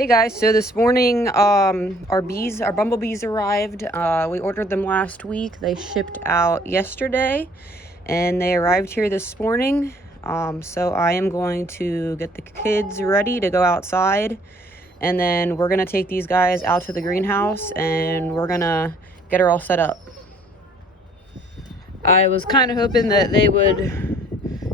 Hey guys, so this morning our bumblebees arrived. We ordered them last week. They shipped out yesterday and they arrived here this morning. So I am going to get the kids ready to go outside, and then we're gonna take these guys out to the greenhouse and we're gonna get her all set up. I was kind of hoping that they would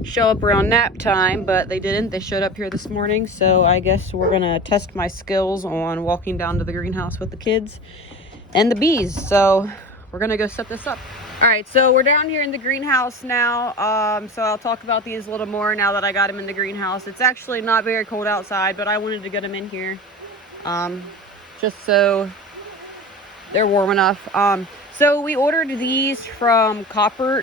show up around nap time, but they didn't. They showed up here this morning, so I guess we're gonna test my skills on walking down to the greenhouse with the kids and the bees. So we're gonna go set this up. All right, so we're down here in the greenhouse now. So I'll talk about these a little more now that I got them in the greenhouse. It's actually not very cold outside, but I wanted to get them in here just so they're warm enough. So we ordered these from Coppert.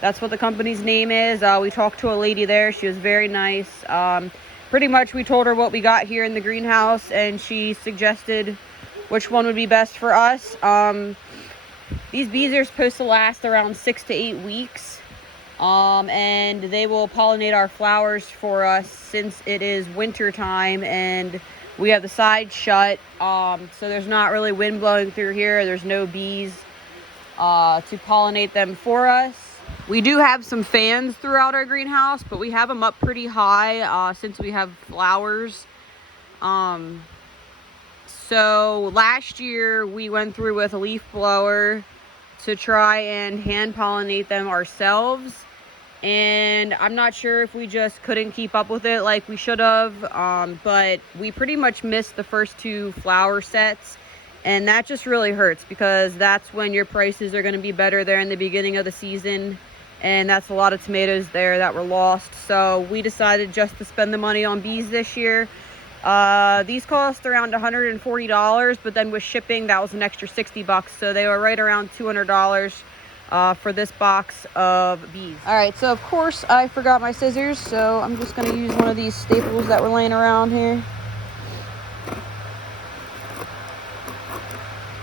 That's what the company's name is. We talked to a lady there. She was very nice. Pretty much we told her what we got here in the greenhouse, and she suggested which one would be best for us. These bees are supposed to last around 6 to 8 weeks. And they will pollinate our flowers for us since it is winter time and we have the sides shut. So there's not really wind blowing through here. There's no bees to pollinate them for us. We do have some fans throughout our greenhouse, but we have them up pretty high since we have flowers. So last year we went through with a leaf blower to try and hand pollinate them ourselves. And I'm not sure if we just couldn't keep up with it like we should have, but we pretty much missed the first 2 flower sets. And that just really hurts because that's when your prices are going to be better there in the beginning of the season. And that's a lot of tomatoes there that were lost. So we decided just to spend the money on bees this year. These cost around $140, but then with shipping, that was an extra $60. So they were right around $200 for this box of bees. All right, so of course I forgot my scissors. So I'm just going to use one of these staples that were laying around here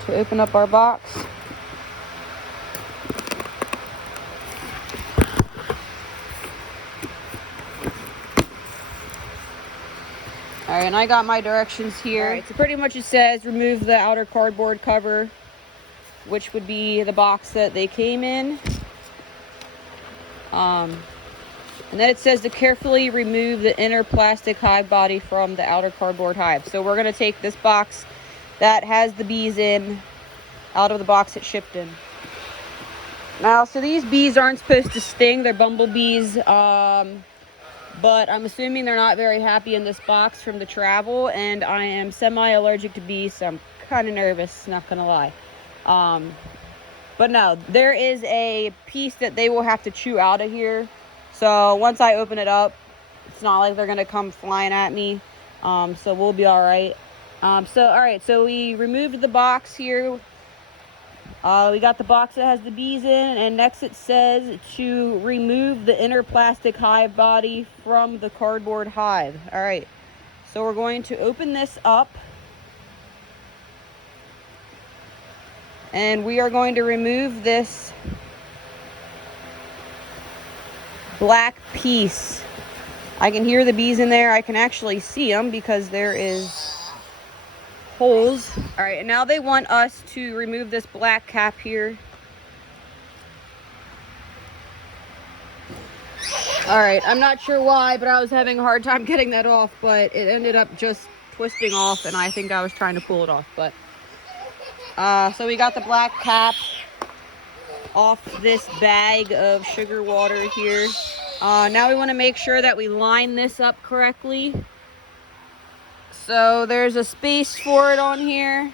to open up our box. All right, and I got my directions here. All right, so pretty much it says remove the outer cardboard cover, which would be the box that they came in. And then it says to carefully remove the inner plastic hive body from the outer cardboard hive. So we're gonna take this box that has the bees in out of the box it shipped in. Now, so these bees aren't supposed to sting. They're bumblebees. But I'm assuming they're not very happy in this box from the travel, and I am semi-allergic to bees, so I'm kind of nervous, not gonna lie. But no, there is a piece that they will have to chew out of here. So once I open it up, it's not like they're gonna come flying at me. So we'll be all right. All right, so we removed the box here. We got the box that has the bees in, and next it says to remove the inner plastic hive body from the cardboard hive. All right, so we're going to open this up, and we are going to remove this black piece. I can hear the bees in there. I can actually see them because there is holes. All right, and now they want us to remove this black cap here. All right, I'm not sure why, but I was having a hard time getting that off, but it ended up just twisting off, and I think I was trying to pull it off. But so we got the black cap off this bag of sugar water here. Now we want to make sure that we line this up correctly. So there's a space for it on here.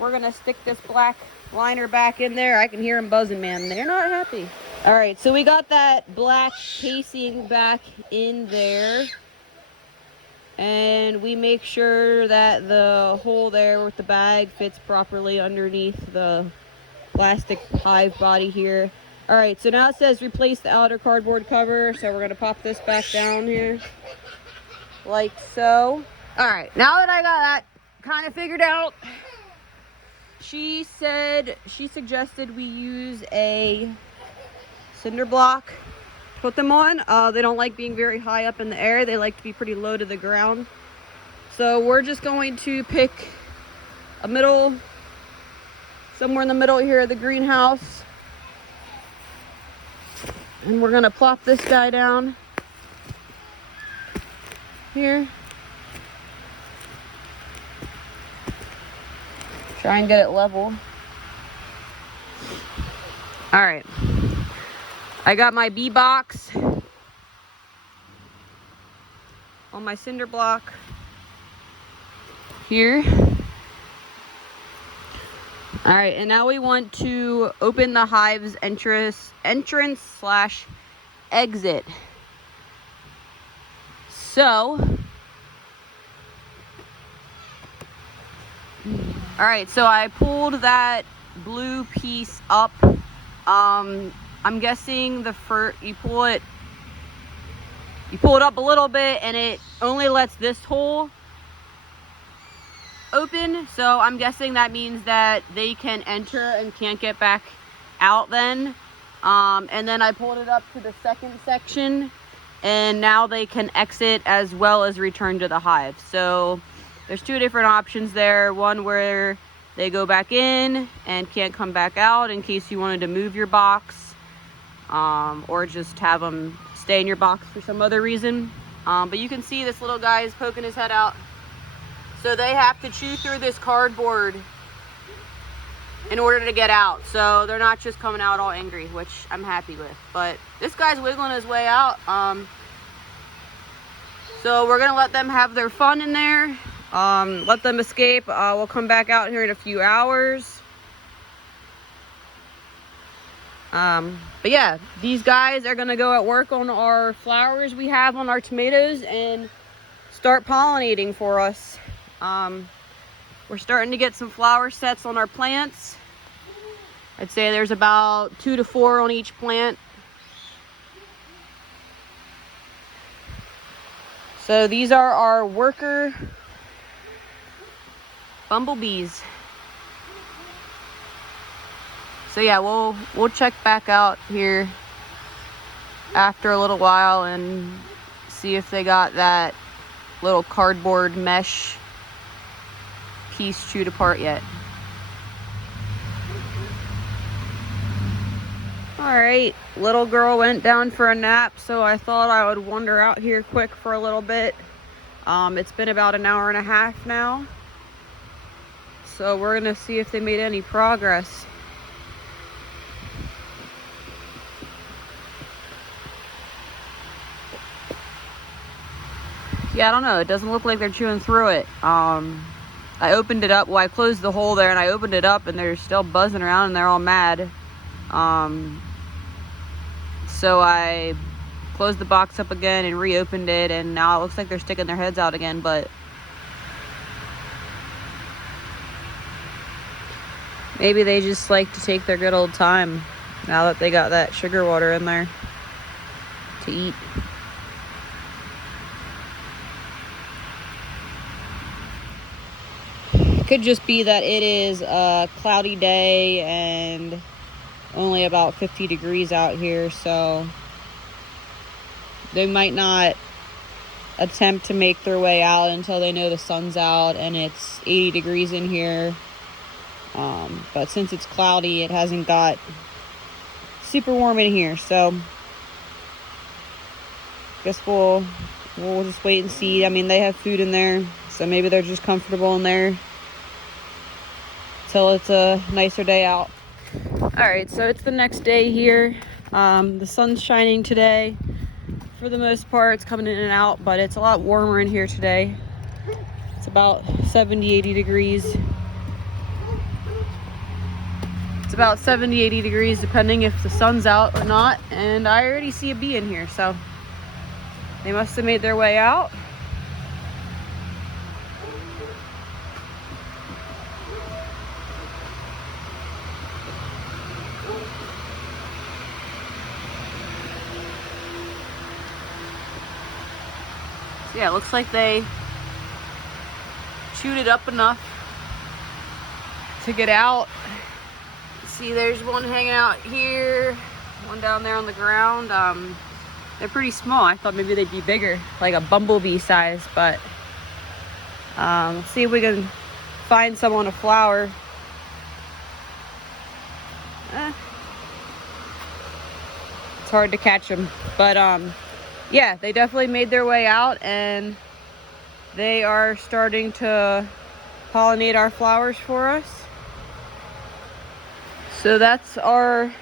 We're gonna stick this black liner back in there. I can hear them buzzing, man. They're not happy. All right, so we got that black casing back in there. And we make sure that the hole there with the bag fits properly underneath the plastic hive body here. All right, so now it says replace the outer cardboard cover. So we're gonna pop this back down here like so. All right, now that I got that kind of figured out, she suggested we use a cinder block to put them on. They don't like being very high up in the air. They like to be pretty low to the ground. So we're just going to pick somewhere in the middle here of the greenhouse. And we're gonna plop this guy down here. Try and get it level. All right. I got my bee box on my cinder block here. All right, and now we want to open the hive's entrance slash exit. So, all right, so I pulled that blue piece up. I'm guessing you pull it up a little bit and it only lets this hole open, so I'm guessing that means that they can enter and can't get back out then. And then I pulled it up to the second section and now they can exit as well as return to the hive. So there's two different options there. One where they go back in and can't come back out in case you wanted to move your box, or just have them stay in your box for some other reason. But you can see this little guy is poking his head out. So they have to chew through this cardboard in order to get out. So they're not just coming out all angry, which I'm happy with. But this guy's wiggling his way out. So we're gonna let them have their fun in there. Let them escape. We'll come back out here in a few hours. But yeah, these guys are gonna go at work on our flowers we have on our tomatoes and start pollinating for us. We're starting to get some flower sets on our plants. I'd say there's about 2 to 4 on each plant. So these are our worker bumblebees. So yeah, we'll check back out here after a little while and see if they got that little cardboard mesh piece chewed apart yet. All right, little girl went down for a nap, so I thought I would wander out here quick for a little bit. It's been about an hour and a half now, so we're gonna see if they made any progress. Yeah, I don't know. It doesn't look like they're chewing through it. I opened it up. Well, I closed the hole there and I opened it up and they're still buzzing around and they're all mad. So I closed the box up again and reopened it, and now it looks like they're sticking their heads out again, but maybe they just like to take their good old time now that they got that sugar water in there to eat. Could just be that it is a cloudy day and only about 50 degrees out here, so they might not attempt to make their way out until they know the sun's out and it's 80 degrees in here. But since it's cloudy, it hasn't got super warm in here, so guess we'll just wait and see. I mean, they have food in there, so maybe they're just comfortable in there till it's a nicer day out. All right, so it's the next day here. The sun's shining today. For the most part, it's coming in and out, but it's a lot warmer in here today. It's about 70, 80 degrees. It's about 70, 80 degrees depending if the sun's out or not. And I already see a bee in here, so they must have made their way out. So yeah, it looks like they chewed it up enough to get out. See, there's one hanging out here, one down there on the ground. They're pretty small. I thought maybe they'd be bigger, like a bumblebee size, but Let's see if we can find some on a flower. It's hard to catch them, but yeah, they definitely made their way out, and they are starting to pollinate our flowers for us. So that's our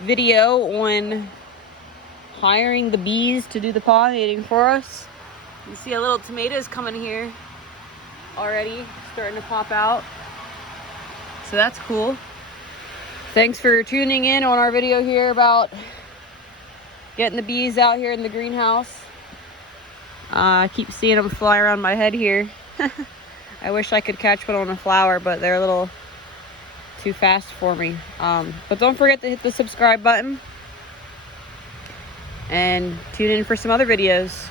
video on hiring the bees to do the pollinating for us. You see a little tomatoes coming here already, starting to pop out. So that's cool. Thanks for tuning in on our video here about getting the bees out here in the greenhouse. I keep seeing them fly around my head here. I wish I could catch one on a flower, but they're a little too fast for me. But don't forget to hit the subscribe button and tune in for some other videos.